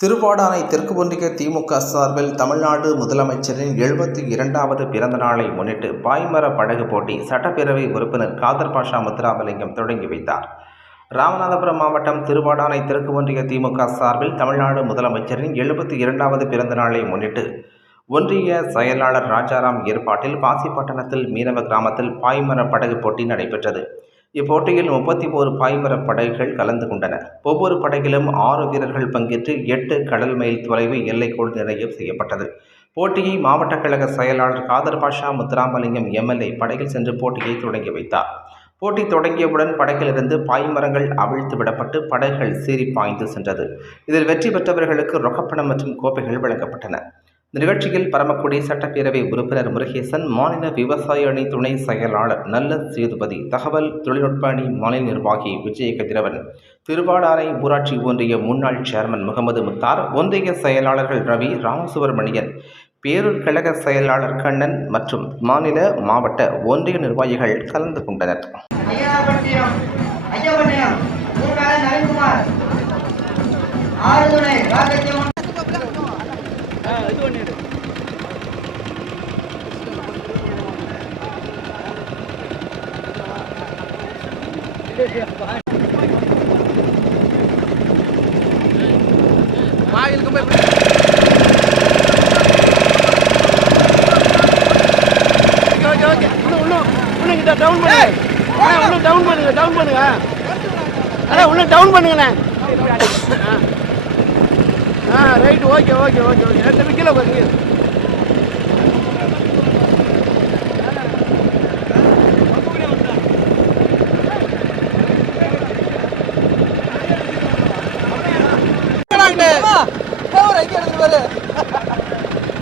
திருவாடானை தெற்கு ஒன்றிய திமுக சார்பில் தமிழ்நாடு முதலமைச்சரின் எழுபத்தி இரண்டாவது பிறந்த நாளை முன்னிட்டு பாய்மர படகு போட்டி சட்டப்பேரவை உறுப்பினர் காதர் பாஷா முத்துராமலிங்கம் தொடங்கி வைத்தார். ராமநாதபுரம் மாவட்டம் திருவாடானை தெற்கு ஒன்றிய திமுக சார்பில் தமிழ்நாடு முதலமைச்சரின் எழுபத்தி இரண்டாவது பிறந்த நாளை முன்னிட்டு ஒன்றிய செயலாளர் ராஜாராம் ஏற்பாட்டில் பாசிப்பட்டணத்தில் மீனவ கிராமத்தில் பாய்மர படகு போட்டி நடைபெற்றது. இப்போட்டியில் முப்பத்தி ஓரு பாய்மர படகுகள் கலந்து கொண்டன. ஒவ்வொரு படகிலும் ஆறு வீரர்கள் பங்கேற்று எட்டு கடல் மைல் தொலைவு எல்லைக்கோடு நிர்ணயம் செய்யப்பட்டது. போட்டியை மாவட்ட கழக செயலாளர் காதர் பாஷா முத்துராமலிங்கம் எம்எல்ஏ படகில் சென்று போட்டியை தொடங்கி வைத்தார். போட்டி தொடங்கியவுடன் படகிலிருந்து பாய்மரங்கள் அவிழ்த்து விடப்பட்டு படகுகள் சீறி பாய்ந்து சென்றது. இதில் வெற்றி பெற்றவர்களுக்கு ரொக்கப்பணம் மற்றும் கோப்பைகள் வழங்கப்பட்டன. இந்த நிகழ்ச்சியில் பரமக்குடி சட்டப்பேரவை உறுப்பினர் முருகேசன் மாநில விவசாய அணி துணை செயலாளர் நல்ல சேதுபதி தகவல் தொழில்நுட்ப அணி மாநில நிர்வாகி விஜய கதிரவன் திருவாடானை ஊராட்சி ஒன்றிய முன்னாள் சேர்மன் முகமது முத்தார் ஒன்றிய செயலாளர்கள் ரவி ராமசுப்பிரமணியன் பேரூர் கழக செயலாளர் கண்ணன் மற்றும் மாநில மாவட்ட ஒன்றிய நிர்வாகிகள் கலந்து கொண்டனர். ஆறு துணை ராஜ்யம் இன்னும் கிட்ட டவுன் பண்ணுங்க. இன்னும் டவுன் பண்ணுங்க டவுன் பண்ணுங்க. அண்ணா இன்னும் டவுன் பண்ணுங்கண்ணே. ஆ. ஆ right okay okay okay okay. தம்பி கீழே பாருங்க.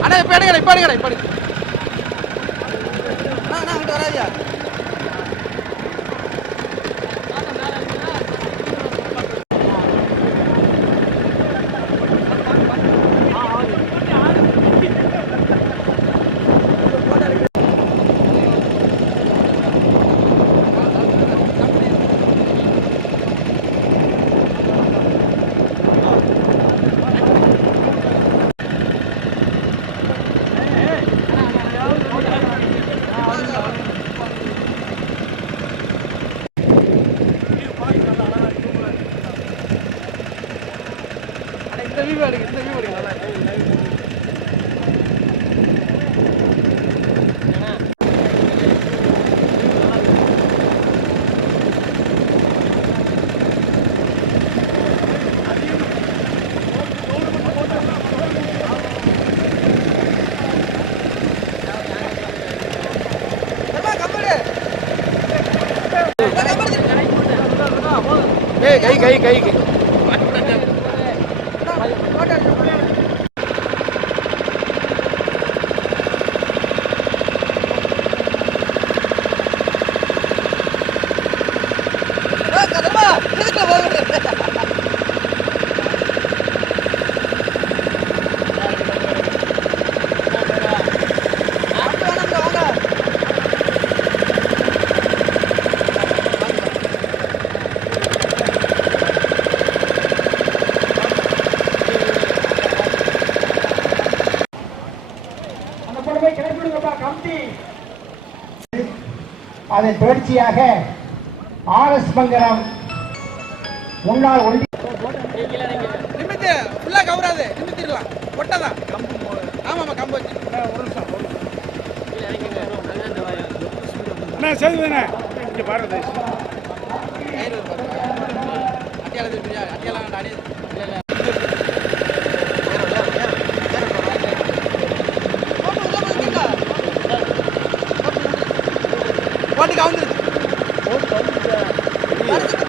அண்ணா இப்ப எடுங்கண்ணா இப்ப எடுங்கண்ணா இப்ப எடுங்க. அண்ணா, இந்த வியூ எடுங்க இந்த வியூ எடுங்க நல்லா இருக்கு. ஏய் கை கை கை அதன் தொடர்ச்சியாக ஆர்எஸ் மங்கலம் முன்னாள் ஒன்றிய நிமித்து ஃபுல்லா கவராது. நிமித்திடலாம். ஒட்டதான் ஆமாமா கம்பு வச்சு. ஒரு நிமிஷம் அண்ணா சேதுதானே இங்கே பாருங்க அட்டியால தெரியா அட்டியால அடி இல்ல இல்ல